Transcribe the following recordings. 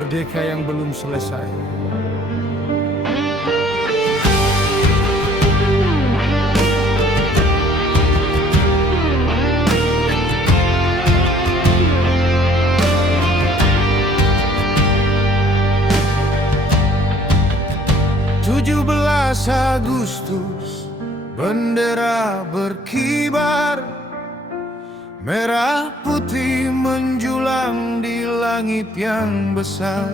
merdeka yang belum selesai. Agustus, bendera berkibar, merah putih menjulang di langit yang besar.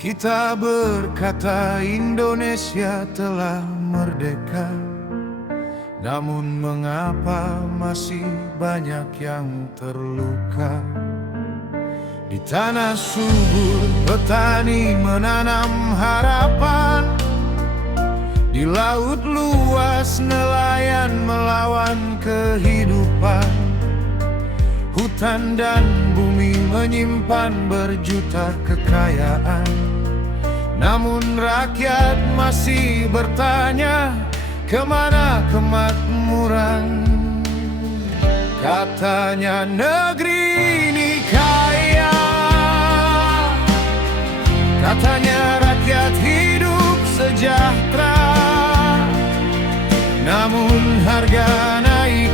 Kita berkata Indonesia telah merdeka, namun mengapa masih banyak yang terluka? Di tanah subur petani menanam harapan, di laut luas nelayan melawan kehidupan. Hutan dan bumi menyimpan berjuta kekayaan, namun rakyat masih bertanya, kemana kemakmuran? Katanya negeri ini kaya, katanya rakyat hidup sejahtera, namun harga naik,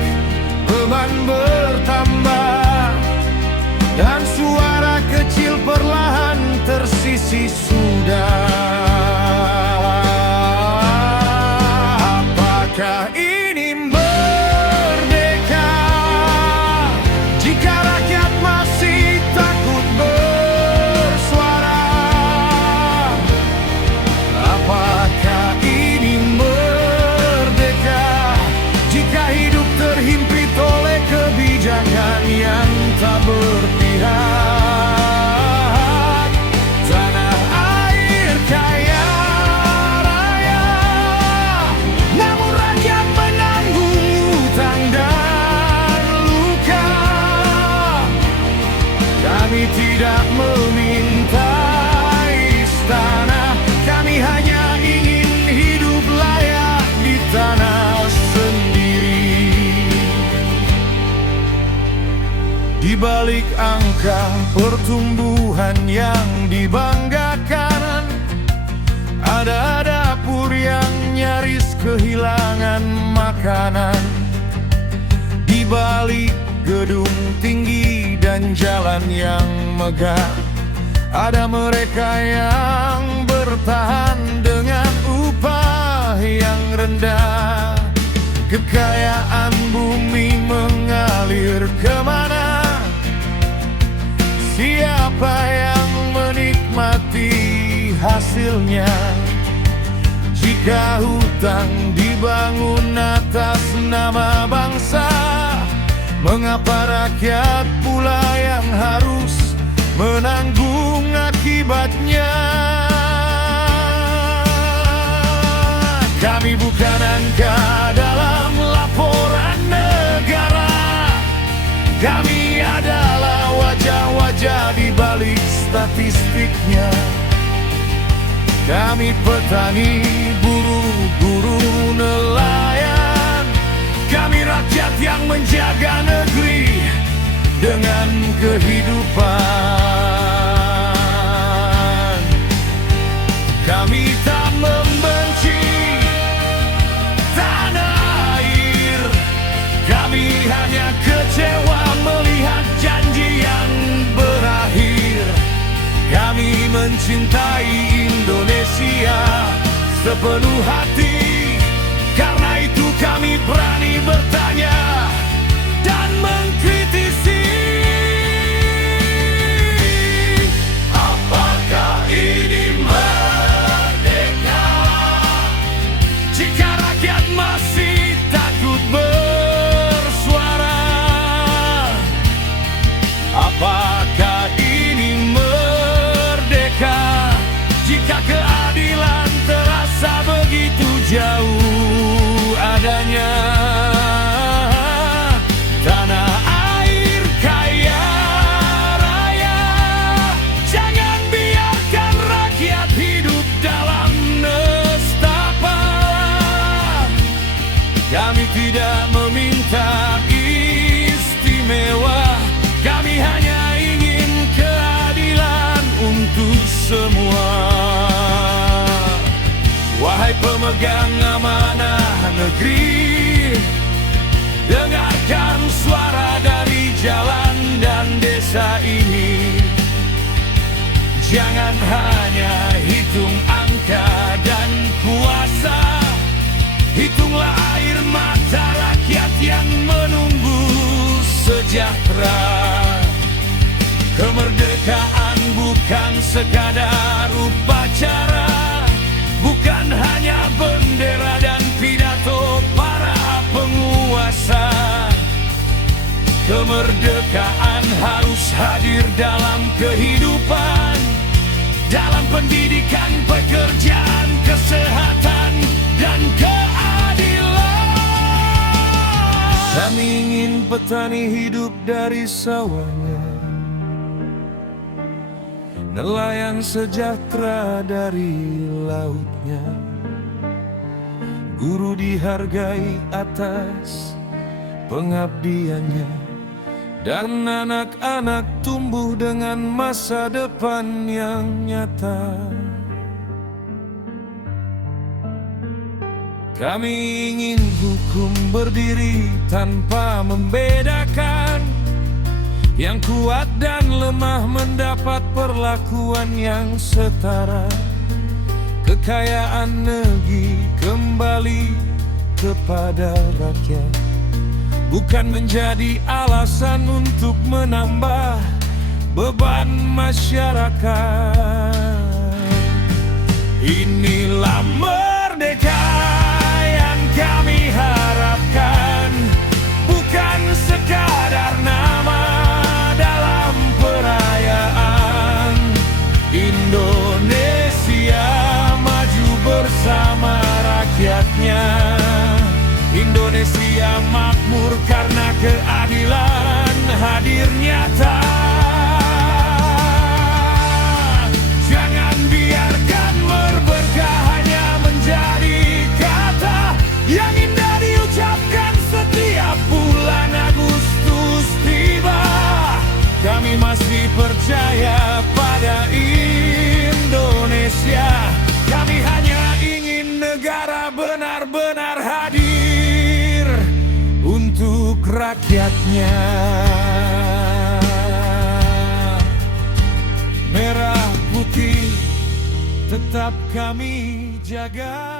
beban bertambah, dan suara kecil perlahan tersisih sudah. Apakah ini merdeka jika rakyat masih takut bersuara? Apakah ini merdeka jika hidup terhimpit oleh kebijakan yang tak berpihak? Tanah air kaya raya, namun rakyat menanggung hutang dan luka. Kami tidak meminta istana, kami hanya ingin hidup layak di tanah sendiri. Di balik angka pertumbuhan yang dibanggakan, ada dapur yang nyaris kehilangan makanan. Di balik gedung tinggi dan jalan yang megah, ada mereka yang bertahan dengan upah yang rendah. Kekayaan bumi mengalir kemana? Siapa yang menikmati hasilnya? Jika hutang dibangun atas nama bangsa, mengapa rakyat pula yang harus menanggung akibatnya? Kami bukan angka dalam laporan negara, kami adalah wajah-wajah di balik statistiknya. Kami petani, buruh, guru, nelayan, kami rakyat yang menjaga negeri dengan kehidupan. Kami tak membenci tanah air, kami hanya kecewa melihat janji yang berakhir. Kami mencintai Indonesia sepenuh hati, karena itu kami berani bertanya dan mengkritisi. Apakah ini merdeka jika rakyat masih takut bersuara? Apakah ini merdeka jika keadilan terasa begitu jauh adanya? Tanah air kaya raya, jangan biarkan rakyat hidup dalam nestapa. Kami tidak meminta istimewa, kami hanya ingin keadilan pemegang amanah negeri. Dengarkan suara dari jalan dan desa ini. Jangan hanya hitung angka dan kuasa, hitunglah air mata rakyat yang menunggu sejahtera. Kemerdekaan bukan sekadar upacara, bukan hanya bendera dan pidato para penguasa. Kemerdekaan harus hadir dalam kehidupan, dalam pendidikan, pekerjaan, kesehatan, dan keadilan. Kami ingin petani hidup dari sawahnya, nelayan sejahtera dari lautnya, guru dihargai atas pengabdiannya, dan anak-anak tumbuh dengan masa depan yang nyata. Kami ingin hukum berdiri tanpa membedakan, yang kuat dan lemah mendapat perlakuan yang setara. Kekayaan negeri kembali kepada rakyat, bukan menjadi alasan untuk menambah beban masyarakat. Inilah merdeka yang kami harapkan, bukan sekadar nama dalam perayaan. Indonesia maju bersama rakyatnya, Indonesia makmur karena keadilan hadir nyata. Jangan biarkan merdeka hanya menjadi kata yang indah diucapkan setiap bulan Agustus tiba. Kami masih percaya pada Indonesia. Kami hanya ingin negara benar-benar hadir untuk rakyatnya. Merah putih tetap kami jaga.